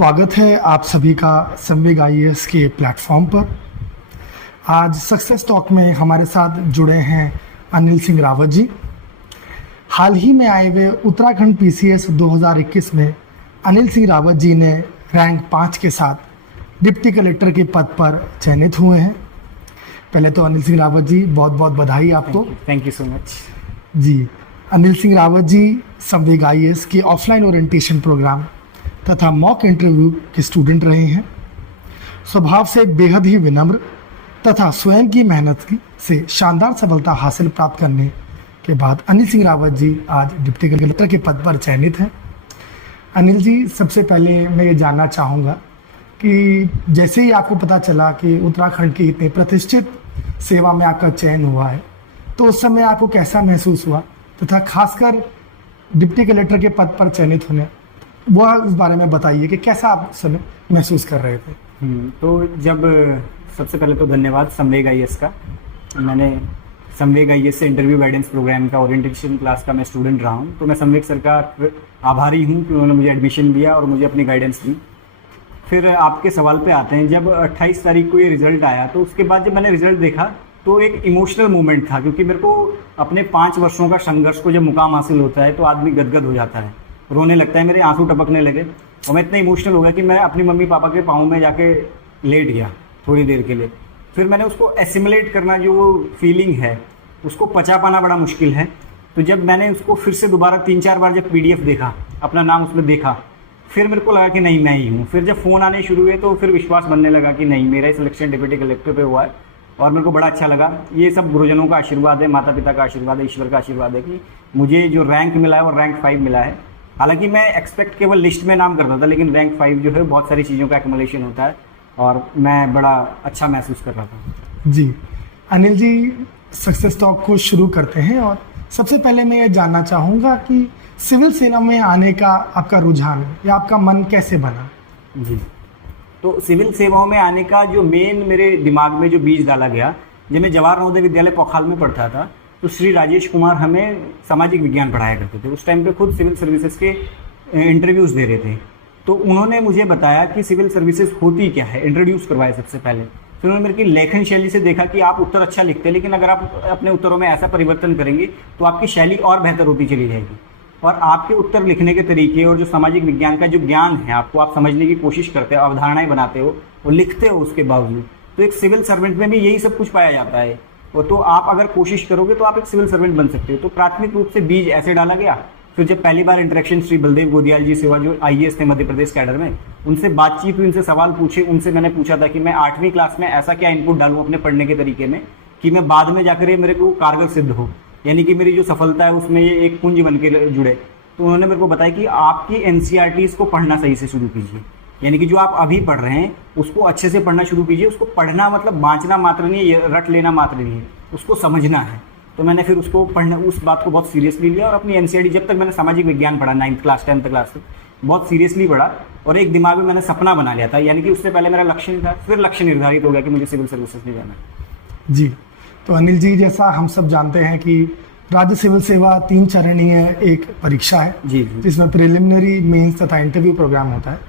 स्वागत है आप सभी का संवेग आईएएस के प्लेटफॉर्म पर। आज सक्सेस टॉक में हमारे साथ जुड़े हैं अनिल सिंह रावत जी। हाल ही में आए हुए उत्तराखंड पीसीएस 2021 में अनिल सिंह रावत जी ने रैंक 5 के साथ डिप्टी कलेक्टर के पद पर चयनित हुए हैं। पहले तो अनिल सिंह रावत जी बहुत बहुत बधाई आपको। थैंक यू सो मच जी। अनिल सिंह रावत जी संवेग आईएएस के ऑफलाइन ओरिएंटेशन प्रोग्राम तथा मॉक इंटरव्यू के स्टूडेंट रहे हैं। स्वभाव से बेहद ही विनम्र तथा स्वयं की मेहनत से शानदार सफलता हासिल प्राप्त करने के बाद अनिल सिंह रावत जी आज डिप्टी कलेक्टर के पद पर चयनित हैं। अनिल जी, सबसे पहले मैं ये जानना चाहूँगा कि जैसे ही आपको पता चला कि उत्तराखंड की इतने प्रतिष्ठित सेवा में आपका चयन हुआ है, तो उस समय आपको कैसा महसूस हुआ तथा खासकर डिप्टी कलेक्टर के पद पर चयनित होने वो उस बारे में बताइए कि कैसा आप उस समय महसूस कर रहे थे। तो जब सबसे पहले तो धन्यवाद संवेग आईएएस का। मैंने संवेग आईएएस से इंटरव्यू गाइडेंस प्रोग्राम का ओरिएंटेशन क्लास का मैं स्टूडेंट रहा हूँ। तो मैं संवेग सर का आभारी हूँ कि उन्होंने मुझे एडमिशन दिया और मुझे अपनी गाइडेंस दी। फिर आपके सवाल पे आते हैं, जब 28 तारीख को ये रिज़ल्ट आया तो उसके बाद जब मैंने रिज़ल्ट देखा तो एक इमोशनल मोमेंट था, क्योंकि मेरे को अपने 5 वर्षों का संघर्ष को जब मुकाम हासिल होता है तो आदमी गदगद हो जाता है, रोने लगता है। मेरे आंसू टपकने लगे और मैं इतना इमोशनल हो गया कि मैं अपनी मम्मी पापा के पाँव में जाके लेट गया थोड़ी देर के लिए। फिर मैंने उसको एसिमुलेट करना, जो वो फीलिंग है उसको पचा पाना बड़ा मुश्किल है। तो जब मैंने उसको फिर से दोबारा 3-4 बार जब PDF देखा, अपना नाम उसमें देखा, फिर मेरे को लगा कि नहीं मैं ही हूँ। फिर जब फ़ोन आने शुरू हुए तो फिर विश्वास बनने लगा कि नहीं, मेरा ही सिलेक्शन डिप्टी कलेक्टर पे हुआ है और मेरे को बड़ा अच्छा लगा। ये सब गुरुजनों का आशीर्वाद है, माता पिता का आशीर्वाद है, ईश्वर का आशीर्वाद है कि मुझे जो रैंक मिला है वो रैंक 5 मिला है। हालांकि मैं एक्सपेक्ट केवल लिस्ट में नाम करता था, लेकिन रैंक 5 जो है बहुत सारी चीज़ों का एक्युमुलेशन होता है और मैं बड़ा अच्छा महसूस कर रहा था। जी अनिल जी, सक्सेस टॉक को शुरू करते हैं और सबसे पहले मैं ये जानना चाहूँगा कि सिविल सेना में आने का आपका रुझान या आपका मन कैसे बना। जी, तो सिविल सेवाओं में आने का जो मेन मेरे दिमाग में जो बीज डाला गया, जब मैं जवाहर नवोदय विद्यालय पोखाल में पढ़ता था तो श्री राजेश कुमार हमें सामाजिक विज्ञान पढ़ाया करते थे। उस टाइम पे खुद सिविल सर्विसेज के इंटरव्यूज़ दे रहे थे। तो उन्होंने मुझे बताया कि सिविल सर्विसेज होती क्या है, इंट्रोड्यूस करवाया सबसे पहले। फिर उन्होंने मेरी लेखन शैली से देखा कि आप उत्तर अच्छा लिखते हैं, लेकिन अगर आप अपने उत्तरों में ऐसा परिवर्तन करेंगे तो आपकी शैली और बेहतर होती चली जाएगी और आपके उत्तर लिखने के तरीके और जो सामाजिक विज्ञान का जो ज्ञान है आपको, आप समझने की कोशिश करते हो, अवधारणाएं बनाते हो और लिखते हो उसके बावजूद, तो एक सिविल सर्वेंट में भी यही सब कुछ पाया जाता है। और तो आप अगर कोशिश करोगे तो आप एक सिविल सर्वेंट बन सकते हो। तो प्राथमिक रूप से बीज ऐसे डाला गया। फिर जब पहली बार इंटरेक्शन श्री बलदेव गोदियाल जी से हुआ, जो आईएएस थे मध्य प्रदेश कैडर में, उनसे बातचीत हुई, उनसे सवाल पूछे। उनसे मैंने पूछा था कि मैं 8वीं क्लास में ऐसा क्या इनपुट डालूं अपने पढ़ने के तरीके में कि मैं बाद में जाकर ये मेरे को कारगर सिद्ध हो, यानी कि मेरी जो सफलता है उसमें ये एक पुंज बन के जुड़े। तो उन्होंने मेरे को बताया कि आपकी NCERTs को पढ़ना सही से शुरू कीजिए, यानी कि जो आप अभी पढ़ रहे हैं उसको अच्छे से पढ़ना शुरू कीजिए। उसको पढ़ना मतलब बाँचना मात्र नहीं है, रट लेना मात्र नहीं है, उसको समझना है। तो मैंने फिर उसको पढ़ना, उस बात को बहुत सीरियसली लिया और अपनी NCERT, जब तक मैंने सामाजिक विज्ञान पढ़ा 9th क्लास 10th क्लास तक, बहुत सीरियसली पढ़ा। और एक दिमाग में मैंने सपना बना लिया था, यानी कि उससे पहले मेरा लक्ष्य नहीं था, फिर लक्ष्य निर्धारित हो गया कि मुझे सिविल सर्विसेज में जाना है। जी, तो अनिल जी, जैसा हम सब जानते हैं कि राज्य सिविल सेवा 3 चरणीय एक परीक्षा है जी, जिसमें प्रिलिमिनरी, मेंस तथा इंटरव्यू प्रोग्राम होता है।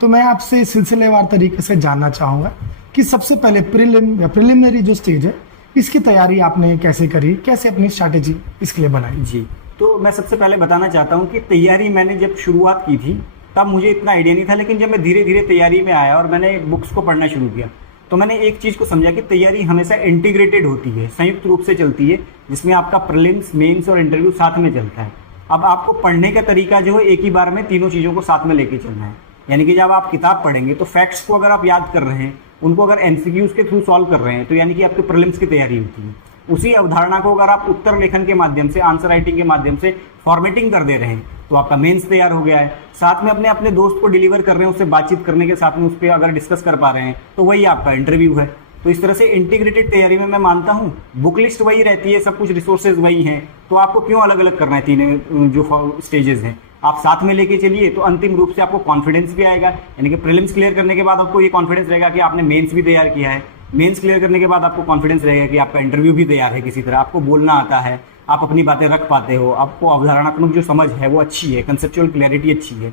तो मैं आपसे सिलसिलेवार तरीके से जानना चाहूँगा कि सबसे पहले प्रिलिमिनरी जो स्टेज है, इसकी तैयारी आपने कैसे करी, कैसे अपनी स्ट्रैटेजी इसके लिए बनाई। जी, तो मैं सबसे पहले बताना चाहता हूँ कि तैयारी मैंने जब शुरुआत की थी तब मुझे इतना आइडिया नहीं था, लेकिन जब मैं धीरे धीरे तैयारी में आया और मैंने बुक्स को पढ़ना शुरू किया तो मैंने एक चीज़ को समझा कि तैयारी हमेशा इंटीग्रेटेड होती है, संयुक्त रूप से चलती है, जिसमें आपका प्रीलिम्स, मेंस और इंटरव्यू साथ में चलता है। अब आपको पढ़ने का तरीका जो है एक ही बार में तीनों चीज़ों को साथ में लेके चलना है। यानी कि जब आप किताब पढ़ेंगे तो फैक्ट्स को अगर आप याद कर रहे हैं, उनको अगर MCQs के थ्रू सॉल्व कर रहे हैं, तो यानी कि आपके प्रीलिम्स की तैयारी होती है। उसी अवधारणा को अगर आप उत्तर लेखन के माध्यम से, आंसर राइटिंग के माध्यम से फॉर्मेटिंग कर दे रहे हैं तो आपका मेंस तैयार हो गया है। साथ में अपने अपने दोस्त को डिलीवर कर रहे हैं, उससे बातचीत करने के साथ में उस पर अगर डिस्कस कर पा रहे हैं तो वही आपका इंटरव्यू है। तो इस तरह से इंटीग्रेटेड तैयारी में मैं मानता हूँ बुक लिस्ट वही रहती है, सब कुछ रिसोर्सेज वही हैं, तो आपको क्यों अलग अलग करना है। तीनों जो स्टेजेस हैं आप साथ में लेके चलिए तो अंतिम रूप से आपको कॉन्फिडेंस भी आएगा। यानी कि प्रीलिम्स क्लियर करने के बाद आपको ये कॉन्फिडेंस रहेगा कि आपने मेंस भी तैयार किया है, मेंस क्लियर करने के बाद आपको कॉन्फिडेंस रहेगा कि आपका इंटरव्यू भी तैयार है, किसी तरह आपको बोलना आता है, आप अपनी बातें रख पाते हो, आपको अवधारणात्मक जो समझ है वो अच्छी है, कंसेप्चुअल क्लैरिटी अच्छी है।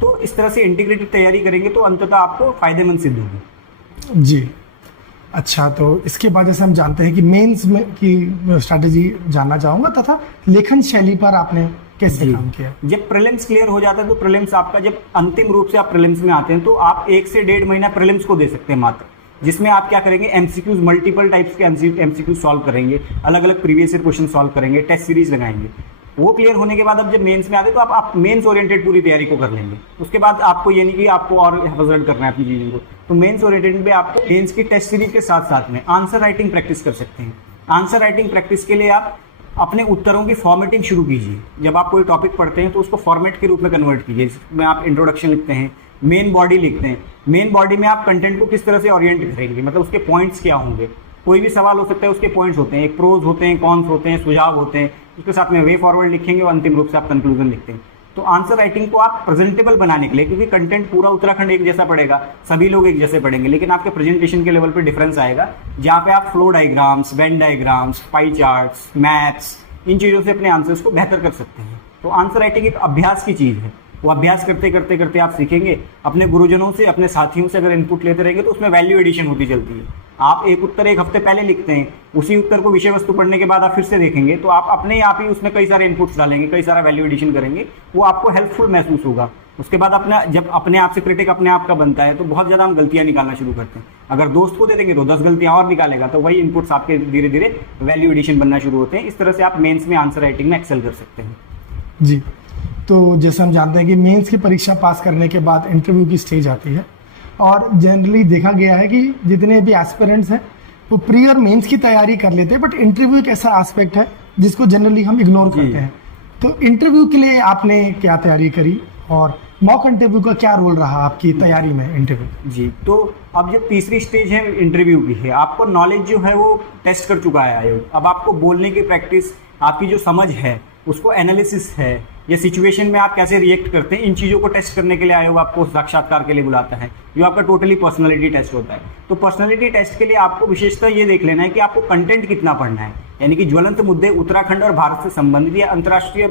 तो इस तरह से इंटीग्रेटेड तैयारी करेंगे तो अंततः आपको फायदेमंद सिद्ध होगी। जी। अच्छा, तो इसके बाद जैसे हम जानते हैं कि मेंस में की स्ट्रैटेजी जानना चाहूँगा, तथा लेखन शैली पर आपने कैसे काम किया? जब प्रीलिम्स क्लियर हो जाता है तो प्रीलिम्स आपका, जब अंतिम रूप से आप प्रीलिम्स में आते हैं तो आप 1 से 1.5 महीना प्रीलिम्स को दे सकते हैं मात्र, जिसमें आप क्या करेंगे, एमसीक्यूज, मल्टीपल टाइप्स के एमसीक्यूज सॉल्व करेंगे, अलग अलग प्रीवियस ईयर क्वेश्चन सॉल्व करेंगे, टेस्ट सीरीज लगाएंगे। वो क्लियर होने के बाद अब जब मेंस में आते तो आप मेंस ओरिएंटेड पूरी तैयारी को कर लेंगे। उसके बाद आपको ये नहीं कि आपको और हेफाजत करना है अपनी चीज़ों को, तो मेंस ओरिएंटेड में आपको मेंस की टेस्ट सीरीज के साथ साथ में आंसर राइटिंग प्रैक्टिस कर सकते हैं। आंसर राइटिंग प्रैक्टिस के लिए आप अपने उत्तरों की फॉर्मेटिंग शुरू कीजिए। जब आप कोई टॉपिक पढ़ते हैं तो उसको फॉर्मेट के रूप में कन्वर्ट कीजिए, जिसमें आप इंट्रोडक्शन लिखते हैं, मेन बॉडी लिखते हैं। मेन बॉडी में आप कंटेंट को किस तरह से ओरिएंट करेंगे, मतलब उसके पॉइंट्स क्या होंगे। कोई भी सवाल हो सकता है, उसके पॉइंट्स होते हैं, एक प्रोज होते हैं, कॉन्स होते हैं, सुझाव होते हैं, उसके साथ में वे फॉरवर्ड लिखेंगे और अंतिम रूप से आप कंक्लूजन लिखते हैं। तो आंसर राइटिंग को आप प्रेजेंटेबल बनाने के लिए, क्योंकि कंटेंट पूरा उत्तराखंड एक जैसा पड़ेगा, सभी लोग एक जैसे पढ़ेंगे, लेकिन आपके प्रेजेंटेशन के लेवल पे डिफरेंस आएगा, जहाँ पे आप flow diagrams, Venn diagrams, pie charts, maths, इन चीज़ों से अपने आंसर्स को बेहतर कर सकते हैं। तो आंसर राइटिंग एक अभ्यास की चीज़ है, वो अभ्यास करते करते करते आप सीखेंगे। अपने गुरुजनों से, अपने साथियों से अगर इनपुट लेते रहेंगे तो उसमें वैल्यू एडिशन होती चलती है। आप एक उत्तर 1 हफ्ते पहले लिखते हैं, उसी उत्तर को विषय वस्तु पढ़ने के बाद आप फिर से देखेंगे तो आप अपने आप ही उसमें कई सारे इनपुट्स डालेंगे, कई सारा वैल्यू एडिशन करेंगे, वो आपको हेल्पफुल महसूस होगा। उसके बाद अपना, जब अपने आप से क्रिटिक अपने आप का बनता है तो बहुत ज़्यादा हम गलतियाँ निकालना शुरू करते हैं। अगर दोस्त को दे देंगे तो 10 गलतियाँ और निकालेगा, तो वही इनपुट्स आपके धीरे धीरे वैल्यू एडिशन बनना शुरू होते हैं। इस तरह से आप मेंस में आंसर राइटिंग में एक्सेल कर सकते हैं। जी। तो जैसे हम जानते हैं कि मेंस की परीक्षा पास करने के बाद इंटरव्यू की स्टेज आती है, और जनरली देखा गया है कि जितने भी एस्पिरेंट्स हैं वो प्री और मेंस की तैयारी कर लेते हैं, बट इंटरव्यू एक ऐसा एस्पेक्ट है जिसको जनरली हम इग्नोर करते हैं। तो इंटरव्यू के लिए आपने क्या तैयारी करी, और मॉक इंटरव्यू का क्या रोल रहा आपकी तैयारी में इंटरव्यू? जी, तो अब जो तीसरी स्टेज है इंटरव्यू की है, आपको नॉलेज जो है वो टेस्ट कर चुका है आयोग। अब आपको बोलने की प्रैक्टिस, आपकी जो समझ है उसको एनालिसिस है, या सिचुएशन में आप कैसे रिएक्ट करते हैं, इन चीज़ों को टेस्ट करने के लिए आयोग आपको साक्षात्कार के लिए बुलाता है, जो आपका टोटली पर्सनालिटी टेस्ट होता है। तो पर्सनालिटी टेस्ट के लिए आपको विशेषतः ये देख लेना है कि आपको कंटेंट कितना पढ़ना है, यानी कि ज्वलंत मुद्दे उत्तराखंड और भारत से संबंधित या अंतर्राष्ट्रीय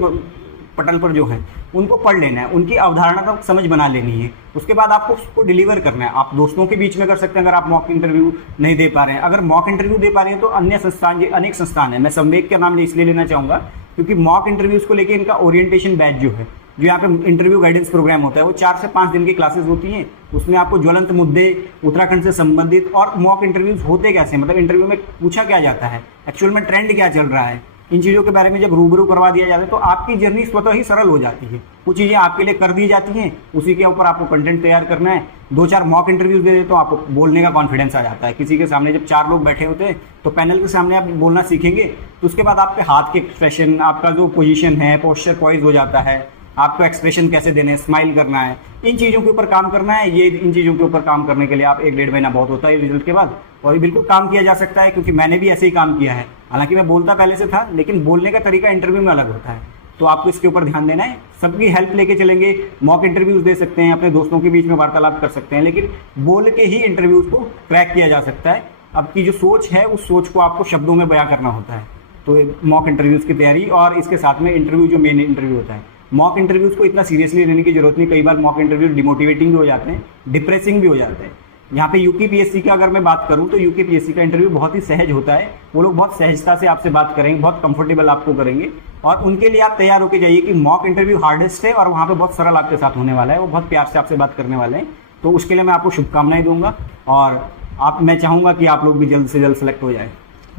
पटल पर जो है उनको पढ़ लेना है, उनकी अवधारणात्मक समझ बना लेनी है। उसके बाद आपको उसको डिलीवर करना है। आप दोस्तों के बीच में कर सकते हैं अगर आप मॉक इंटरव्यू नहीं दे पा रहे हैं। अगर मॉक इंटरव्यू दे पा रहे हैं तो अन्य संस्थान, अनेक संस्थान है, मैं संवेग का नाम इसलिए लेना चाहूँगा क्योंकि मॉक इंटरव्यूज़ को लेकर इनका ओरिएंटेशन बैच जो है, जो यहाँ पे इंटरव्यू गाइडेंस प्रोग्राम होता है, वो 4 से 5 दिन की क्लासेस होती हैं। उसमें आपको ज्वलंत मुद्दे उत्तराखंड से संबंधित, और मॉक इंटरव्यूज़ होते कैसे, मतलब इंटरव्यू में पूछा क्या जाता है, एक्चुअल में ट्रेंड क्या चल रहा है, इन चीज़ों के बारे में जब रूबरू करवा दिया जाता है तो आपकी जर्नी स्वतः ही सरल हो जाती है। कुछ चीज़ें आपके लिए कर दी जाती हैं, उसी के ऊपर आपको कंटेंट तैयार करना है। 2-4 मॉक इंटरव्यूज दे दे तो आपको बोलने का कॉन्फिडेंस आ जाता है। किसी के सामने जब 4 लोग बैठे होते हैं तो पैनल के सामने आप बोलना सीखेंगे, तो उसके बाद आपके हाथ के एक्सप्रेशन, आपका जो पोजीशन है, पोस्चर पॉइज हो जाता है, आपको एक्सप्रेशन कैसे देने हैं, स्माइल करना है, इन चीज़ों के ऊपर काम करना है। ये इन चीज़ों के ऊपर काम करने के लिए आप 1-1.5 महीना बहुत होता है रिजल्ट के बाद, और ये बिल्कुल काम किया जा सकता है, क्योंकि मैंने भी ऐसे ही काम किया है। हालांकि मैं बोलता पहले से था, लेकिन बोलने का तरीका इंटरव्यू में अलग होता है, तो आपको इसके ऊपर ध्यान देना है। सबकी हेल्प लेके चलेंगे, मॉक इंटरव्यूज दे सकते हैं, अपने दोस्तों के बीच में वार्तालाप कर सकते हैं, लेकिन बोल के ही इंटरव्यूज को क्रैक किया जा सकता है। आपकी जो सोच है उस सोच को आपको शब्दों में बयां करना होता है। तो मॉक इंटरव्यूज़ की तैयारी और इसके साथ में इंटरव्यू जो मेन इंटरव्यू होता है, मॉक इंटरव्यूज़ को इतना सीरियसली लेने की जरूरत नहीं। कई बार मॉक इंटरव्यूज डिमोटिवेटिंग भी हो जाते हैं, डिप्रेसिंग भी हो जाते हैं। यहाँ पे यूपीपीएससी का अगर मैं बात करूँ तो यूपीपीएससी का इंटरव्यू बहुत ही सहज होता है। वो लोग बहुत सहजता से आपसे बात करेंगे, बहुत कंफर्टेबल आपको करेंगे, और उनके लिए आप तैयार होकर जाइए कि मॉक इंटरव्यू हार्डेस्ट है और वहाँ पे बहुत सरल आपके साथ होने वाला है। वो बहुत प्यार से आपसे बात करने वाले हैं, तो उसके लिए मैं आपको शुभकामनाएं दूंगा, और मैं चाहूँगा कि आप लोग भी जल्द से जल्द सेलेक्ट हो जाए।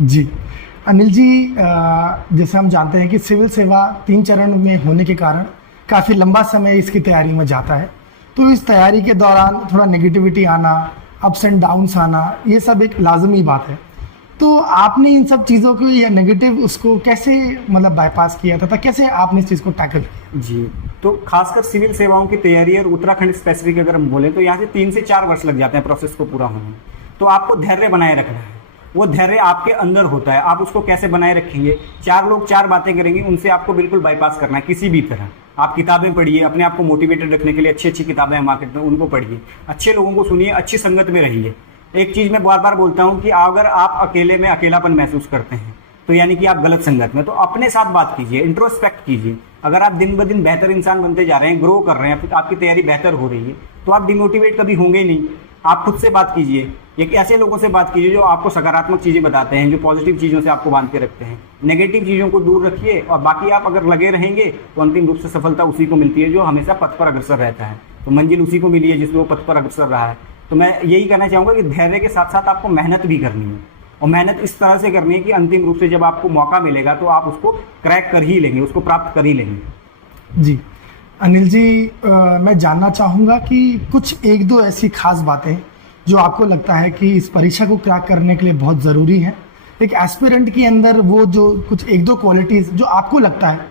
जी अनिल जी, जैसे हम जानते हैं कि सिविल सेवा 3 चरण में होने के कारण काफ़ी लंबा समय इसकी तैयारी में जाता है, तो इस तैयारी के दौरान थोड़ा नेगेटिविटी आना, अप्स एंड डाउन्स आना, ये सब एक लाजमी बात है। तो आपने इन सब चीज़ों को या नेगेटिव उसको कैसे मतलब बाईपास किया था, कैसे आपने इस चीज़ को टैकल किया? जी, तो खासकर सिविल सेवाओं की तैयारी और उत्तराखंड स्पेसिफिक अगर हम बोलें तो यहाँ से 3 से 4 वर्ष लग जाते हैं प्रोसेस को पूरा होने में। तो आपको धैर्य बनाए रखना है, वो धैर्य आपके अंदर होता है। आप उसको कैसे बनाए रखेंगे? 4 लोग 4 बातें करेंगे, उनसे आपको बिल्कुल बाईपास करना है किसी भी तरह। आप किताबें पढ़िए, अपने आप को मोटिवेटेड रखने के लिए अच्छी किताबें हैं मार्केट में, उनको पढ़िए, अच्छे लोगों को सुनिए, अच्छी संगत में रहिए। एक चीज़ मैं बार बार बोलता हूँ कि अगर आप अकेले में अकेलापन महसूस करते हैं तो यानी कि आप गलत संगत में। तो अपने साथ बात कीजिए, इंट्रोस्पेक्ट कीजिए। अगर आप दिन ब दिन बेहतर इंसान बनते जा रहे हैं, ग्रो कर रहे हैं, फिर आपकी तैयारी बेहतर हो रही है, तो आप डिमोटिवेट कभी होंगे नहीं। आप खुद से बात कीजिए, एक ऐसे लोगों से बात कीजिए जो आपको सकारात्मक चीज़ें बताते हैं, जो पॉजिटिव चीज़ों से आपको बांध के रखते हैं। नेगेटिव चीज़ों को दूर रखिए, और बाकी आप अगर लगे रहेंगे तो अंतिम रूप से सफलता उसी को मिलती है जो हमेशा पथ पर अग्रसर रहता है। तो मंजिल उसी को मिली है जिसमें वो पथ पर अग्रसर रहा है। तो मैं यही कहना चाहूँगा कि धैर्य के साथ साथ आपको मेहनत भी करनी है, और मेहनत इस तरह से करनी है कि अंतिम रूप से जब आपको मौका मिलेगा तो आप उसको क्रैक कर ही लेंगे, उसको प्राप्त कर ही लेंगे। जी अनिल जी, मैं जानना चाहूँगा कि कुछ एक दो ऐसी खास बातें जो आपको लगता है कि इस परीक्षा को क्रैक करने के लिए बहुत ज़रूरी है, एक एस्पिरेंट के अंदर वो जो कुछ एक दो क्वालिटीज़ जो आपको लगता है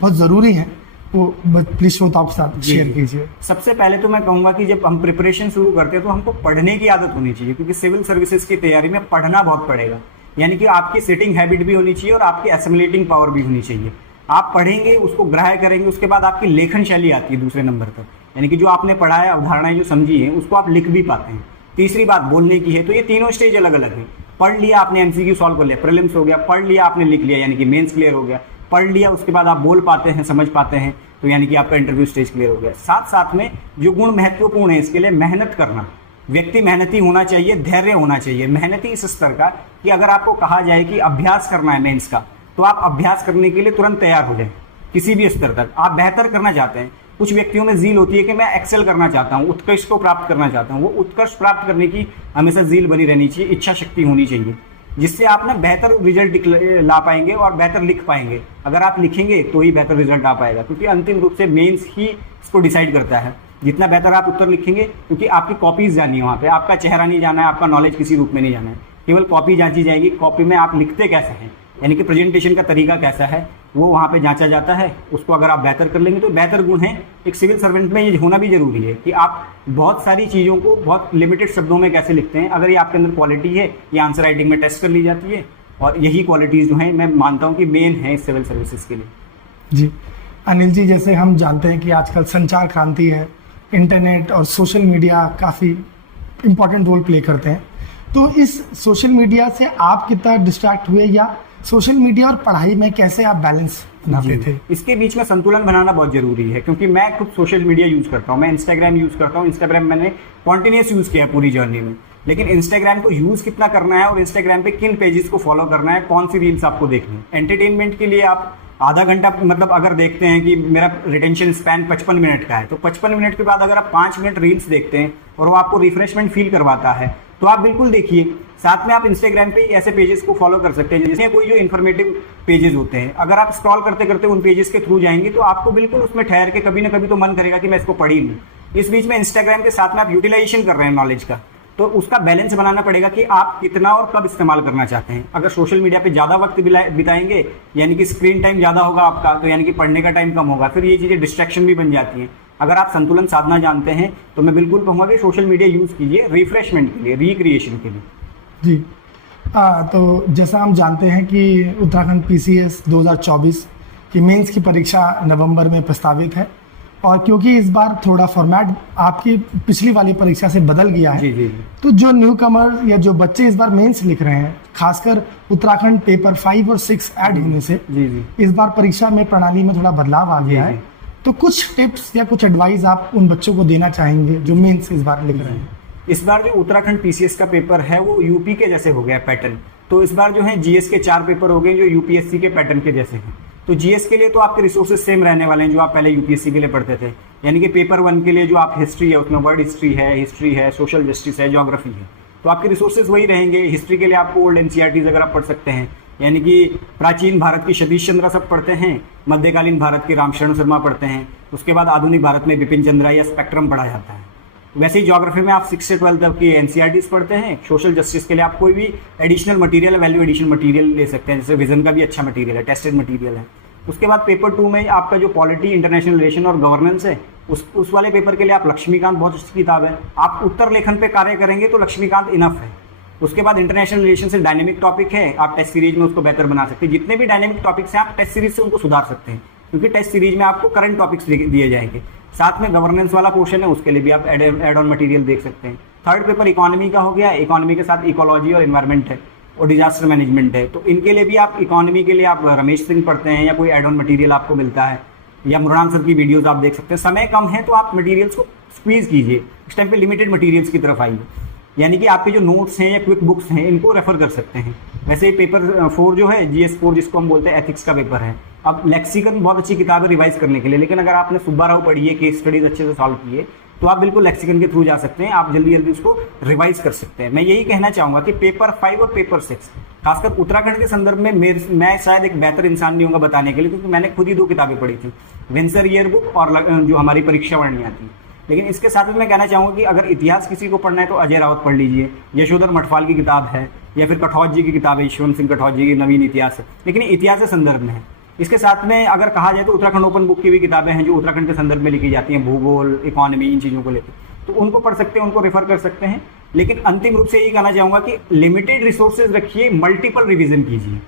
बहुत ज़रूरी है, वो प्लीज श्रोताओं के साथ शेयर कीजिए। सबसे पहले तो मैं कहूँगा कि जब हम प्रिपरेशन शुरू करते हैं तो हमको पढ़ने की आदत होनी चाहिए, क्योंकि सिविल सर्विसेज की तैयारी में पढ़ना बहुत पड़ेगा। यानी कि आपकी सिटिंग हैबिट भी होनी चाहिए और आपकी एसिमुलेटिंग पावर भी होनी चाहिए। आप पढ़ेंगे, उसको ग्रहण करेंगे, उसके बाद आपकी लेखन शैली आती है दूसरे नंबर पर, यानी कि जो आपने पढ़ा है, अवधारणाएं जो समझी है, उसको आप लिख भी पाते हैं। तीसरी बात बोलने की है। तो ये तीनों स्टेज अलग अलग है। पढ़ लिया आपने, एमसीक्यू सॉल्व कर लिया, प्रीलिम्स हो गया। पढ़ लिया आपने, लिख लिया, यानी कि मेंस क्लियर हो गया। पढ़ लिया, उसके बाद आप बोल पाते हैं, समझ पाते हैं, तो यानी कि आपका इंटरव्यू स्टेज क्लियर हो गया। साथ साथ में जो गुण महत्वपूर्ण है इसके लिए, मेहनत करना। व्यक्ति मेहनती होना चाहिए, धैर्य होना चाहिए। मेहनती इस स्तर का कि अगर आपको कहा जाए कि अभ्यास करना है मेंस का, तो आप अभ्यास करने के लिए तुरंत तैयार हो जाए। किसी भी स्तर तक आप बेहतर करना चाहते हैं, कुछ व्यक्तियों में जील होती है कि मैं एक्सेल करना चाहता हूँ, उत्कृष्ट को प्राप्त करना चाहता हूँ। वो उत्कृष्ट प्राप्त करने की हमेशा जील बनी रहनी चाहिए, इच्छा शक्ति होनी चाहिए, जिससे आप ना बेहतर रिजल्ट ला पाएंगे और बेहतर लिख पाएंगे। अगर आप लिखेंगे तो ही बेहतर रिजल्ट आ पाएगा, क्योंकि अंतिम रूप से मेंस ही इसको डिसाइड करता है। जितना बेहतर आप उत्तर लिखेंगे, क्योंकि आपकी कॉपीज जानी है वहाँ पे, आपका चेहरा नहीं जाना है, आपका नॉलेज किसी रूप में नहीं जाना है, केवल कॉपी जांची जाएगी। कॉपी में आप लिखते कैसे हैं, यानी कि प्रेजेंटेशन का तरीका कैसा है, वो वहाँ पे जांचा जाता है। उसको अगर आप बेहतर कर लेंगे तो बेहतर गुण है। एक सिविल सर्वेंट में ये होना भी जरूरी है कि आप बहुत सारी चीज़ों को बहुत लिमिटेड शब्दों में कैसे लिखते हैं। अगर ये आपके अंदर क्वालिटी है, ये आंसर राइटिंग में टेस्ट कर ली जाती है, और यही क्वालिटीज़ जो हैं मैं मानता हूँ कि मेन है सिविल सर्विसेज के लिए। जी अनिल जी, जैसे हम जानते हैं कि आजकल संचार क्रांति है, इंटरनेट और सोशल मीडिया काफ़ी इम्पोर्टेंट रोल प्ले करते हैं, तो इस सोशल मीडिया से आप कितना डिस्ट्रैक्ट हुए, या सोशल मीडिया और पढ़ाई में कैसे आप बैलेंस बनाते थे? इसके बीच में संतुलन बनाना बहुत जरूरी है, क्योंकि मैं खुद सोशल मीडिया यूज करता हूँ, मैं इंस्टाग्राम यूज करता हूँ। इंस्टाग्राम मैंने कॉन्टिन्यूस यूज किया पूरी जर्नी में, लेकिन इंस्टाग्राम को यूज कितना करना है और इंस्टाग्राम पे किन पेजेस को फॉलो करना है, कौन सी रील्स आपको देखनी है। एंटरटेनमेंट के लिए आप आधा घंटा, मतलब अगर देखते हैं कि मेरा रिटेंशन स्पैन 55 मिनट का है, तो 55 मिनट के बाद अगर आप 5 मिनट रील्स देखते हैं और वो आपको रिफ्रेशमेंट फील करवाता है, तो आप बिल्कुल देखिए। साथ में आप इंस्टाग्राम पे ऐसे पेजेस को फॉलो कर सकते हैं जिसमें कोई जो इन्फॉर्मेटिव पेजेस होते हैं, अगर आप स्क्रॉल करते करते उन पेजेस के थ्रू जाएंगे तो आपको बिल्कुल उसमें ठहर के कभी ना कभी तो मन करेगा कि मैं इसको पढ़ ही लूँ। इस बीच में इंस्टाग्राम के साथ में आप यूटिलाइजेशन कर रहे हैं नॉलेज का, तो उसका बैलेंस बनाना पड़ेगा कि आप कितना और कब इस्तेमाल करना चाहते हैं। अगर सोशल मीडिया पे ज़्यादा वक्त बिताएंगे, यानी कि स्क्रीन टाइम ज़्यादा होगा आपका, तो यानी कि पढ़ने का टाइम कम होगा, फिर ये चीज़ें डिस्ट्रैक्शन भी बन जाती हैं। अगर आप संतुलन साधना जानते हैं तो मैं बिल्कुल कहूँगा कि सोशल मीडिया यूज़ कीजिए रिफ्रेशमेंट के लिए, रिक्रिएशन के लिए। जी तो जैसा हम जानते हैं कि उत्तराखंड पीसीएस 2024 की मेंस की परीक्षा नवंबर में प्रस्तावित है, और क्योंकि इस बार थोड़ा फॉर्मेट आपकी पिछली वाली परीक्षा से बदल गया है, जी। तो जो न्यू कमर या जो बच्चे इस बार मेंस लिख रहे हैं, खासकर उत्तराखंड पेपर 5 और 6 ऐड होने से इस बार परीक्षा में प्रणाली में थोड़ा बदलाव आ गया है, तो कुछ टिप्स या कुछ एडवाइस आप उन बच्चों को देना चाहेंगे जो मेंस इस बार लिख रहे हैं? इस बार जो उत्तराखंड पीसीएस का पेपर है वो यूपी के जैसे हो गया पैटर्न, तो इस बार जो है जीएस के 4 पेपर हो गए जो यूपीएससी के पैटर्न के जैसे हैं। तो जीएस के लिए तो आपके रिसोर्सेज सेम रहने वाले हैं जो आप पहले यूपीएससी के लिए पढ़ते थे, यानी कि पेपर 1 के लिए जो आप हिस्ट्री है उसमें वर्ड हिस्ट्री है, सोशल जस्टिस है, ज्योग्राफी है, तो आपके रिसोर्सेज वही रहेंगे। हिस्ट्री के लिए आपको ओल्ड एनसीईआरटीज अगर आप पढ़ सकते हैं, यानी कि प्राचीन भारत की सतीश चंद्र सब पढ़ते हैं, मध्यकालीन भारत के रामशरण शर्मा पढ़ते हैं, उसके बाद आधुनिक भारत में बिपिन चंद्रा या स्पेक्ट्रम पढ़ा जाता है। वैसे ही ज्योग्राफी में आप 6 से 12 तक की एनसीईआरटीज पढ़ते हैं। सोशल जस्टिस के लिए आप कोई भी additional material, value addition material ले सकते हैं, जैसे विजन का भी अच्छा मटेरियल है, टेस्टेड मटेरियल है। उसके बाद पेपर 2 में आपका जो पॉलिटी, इंटरनेशनल रिलेशन और गवर्नेंस है, उस वाले पेपर के लिए आप लक्ष्मीकांत बहुत अच्छी किताब है, आप उत्तर लेखन पे कार्य करेंगे तो लक्ष्मीकांत इनफ है। उसके बाद इंटरनेशनल रिलेशन से डायनेमिक टॉपिक है, आप टेस्ट सीरीज में उसको बेहतर बना सकते हैं। जितने भी डायनेमिक टॉपिक्स हैं आप टेस्ट सीरीज से उनको सुधार सकते हैं, क्योंकि टेस्ट सीरीज में आपको करंट टॉपिक्स दिए जाएंगे। साथ में गवर्नेंस वाला पोर्शन है, उसके लिए भी आप एड ऑन मटेरियल देख सकते हैं। थर्ड पेपर इकोनॉमी का हो गया, इकोनॉमी के साथ इकोलॉजी और एनवायरनमेंट है, और डिजास्टर मैनेजमेंट है। तो इनके लिए भी आप इकोनॉमी के लिए आप रमेश सिंह पढ़ते हैं या कोई एड ऑन मटेरियल आपको मिलता है या मृणाल सर की वीडियोस आप देख सकते हैं। समय कम है तो आप मटेरियल्स को स्क्वीज कीजिए, इस टाइम पे लिमिटेड मटेरियल्स की तरफ आइए, यानी कि आपके जो नोट्स हैं या क्विक बुक्स हैं इनको रेफर कर सकते हैं। वैसे पेपर 4 जो है GS4 जिसको हम बोलते हैं एथिक्स का पेपर है। अब लेक्सिकन बहुत अच्छी किताब है रिवाइज करने के लिए, लेकिन अगर आपने सुब्बा राव पढ़ी है, केस स्टडीज अच्छे से सॉल्व किए, तो आप बिल्कुल लेक्सिकन के थ्रू जा सकते हैं, आप जल्दी जल्दी उसको रिवाइज कर सकते हैं। मैं यही कहना चाहूँगा कि पेपर 5 और पेपर 6 खासकर उत्तराखंड के संदर्भ में मैं शायद एक बेहतर इंसान नहीं होगा बताने के लिए, क्योंकि मैंने खुद ही 2 किताबें पढ़ी थी, वेंसर ईयर बुक और जो हमारी परीक्षा वाणियाँ थी। लेकिन इसके साथ में मैं कहना चाहूँगा कि अगर इतिहास किसी को पढ़ना है तो अजय रावत पढ़ लीजिए, यशोधर मठवाल की किताब है, या फिर कठौत जी की किताब है, यशवंत सिंह कठौत जी की नवीन इतिहास है, लेकिन इतिहास के संदर्भ में है। इसके साथ में अगर कहा जाए तो उत्तराखंड ओपन बुक की भी किताबें हैं जो उत्तराखंड के संदर्भ में लिखी जाती हैं, भूगोल, इकोनॉमी, इन चीज़ों को लेकर, तो उनको पढ़ सकते हैं, उनको रेफर कर सकते हैं। लेकिन अंतिम रूप से यही कहना चाहूँगा कि लिमिटेड रिसोर्सेज रखिए, मल्टीपल रिवीजन कीजिए,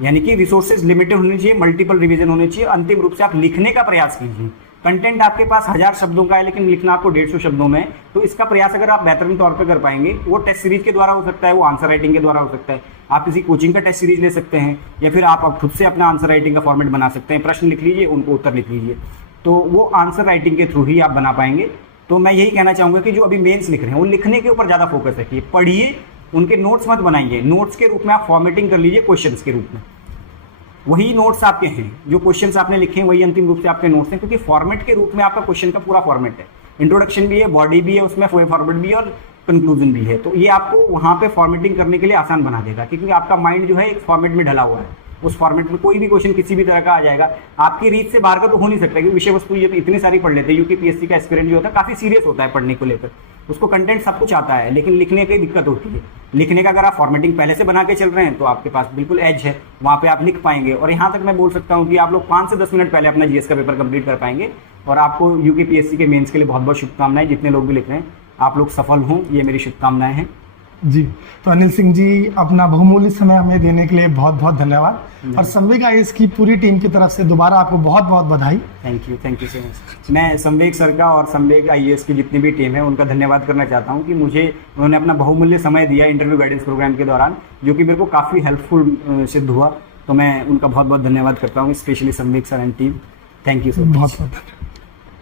यानी कि रिसोर्सेज लिमिटेड होने चाहिए, मल्टीपल रिवीजन होने चाहिए। अंतिम रूप से आप लिखने का प्रयास कीजिए। कंटेंट आपके पास 1000 शब्दों का है लेकिन लिखना आपको 150 शब्दों में है, तो इसका प्रयास अगर आप बेहतरीन तौर पे कर पाएंगे, वो टेस्ट सीरीज के द्वारा हो सकता है, वो आंसर राइटिंग के द्वारा हो सकता है, आप किसी कोचिंग का टेस्ट सीरीज ले सकते हैं, या फिर आप खुद से अपना आंसर राइटिंग का फॉर्मेट बना सकते हैं, प्रश्न लिख लीजिए, उनको उत्तर लिख लीजिए, तो वो आंसर राइटिंग के थ्रू ही आप बना पाएंगे। तो मैं यही कहना चाहूँगा कि जो अभी मेंस लिख रहे हैं वो लिखने के ऊपर ज़्यादा फोकस रखिए, पढ़िए, उनके नोट्स मत बनाइए, नोट्स के रूप में आप फॉर्मेटिंग कर लीजिए क्वेश्चंस के रूप में, वही नोट्स आपके हैं, जो क्वेश्चंस आपने लिखे हैं वही अंतिम रूप से आपके नोट्स हैं, क्योंकि फॉर्मेट के रूप में आपका क्वेश्चन का पूरा फॉर्मेट है, इंट्रोडक्शन भी है, बॉडी भी है, उसमें फॉर्मेट भी है और कंक्लूजन भी है। तो ये आपको वहाँ पे फॉर्मेटिंग करने के लिए आसान बना देगा, क्योंकि आपका माइंड जो है एक फॉर्मेट में ढला हुआ है, उस फॉर्मेट में कोई भी क्वेश्चन किसी भी तरह का आ जाएगा, आपकी रीच से बाहर का तो हो नहीं सकता, क्योंकि विषय वस्तु ये इतनी सारी पढ़ लेते हैं। यूपीपीएससी का एस्पिरेंट जो होता है काफ़ी सीरियस होता है पढ़ने को लेकर, उसको कंटेंट सब कुछ आता है, लेकिन लिखने की दिक्कत होती है। लिखने का अगर आप फॉर्मेटिंग पहले से बना के चल रहे हैं तो आपके पास बिल्कुल एज है, वहाँ पे आप लिख पाएंगे। और यहाँ तक मैं बोल सकता हूँ कि आप लोग 5 से 10 मिनट पहले अपना जीएस का पेपर कंप्लीट कर पाएंगे, और आपको यूपीपीएससी के मेंस के लिए बहुत बहुत शुभकामनाएं। जितने लोग भी लिख रहे हैं आप लोग सफल हों, ये मेरी शुभकामनाएं हैं जी। तो अनिल सिंह जी, अपना बहुमूल्य समय हमें देने के लिए बहुत बहुत धन्यवाद, और संवेग आईएएस की पूरी टीम की तरफ से दोबारा आपको बहुत बहुत बधाई। Thank you so much. मैं संवेग सर का और संवेग आईएएस की जितनी भी टीम है उनका धन्यवाद करना चाहता हूं कि मुझे उन्होंने अपना बहुमूल्य समय दिया इंटरव्यू गाइडेंस प्रोग्राम के दौरान, जो कि मेरे को काफ़ी हेल्पफुल सिद्ध हुआ। तो मैं उनका बहुत बहुत धन्यवाद करता हूँ, स्पेशली संवेग sir and team. Thank you so much. बहुत बहुत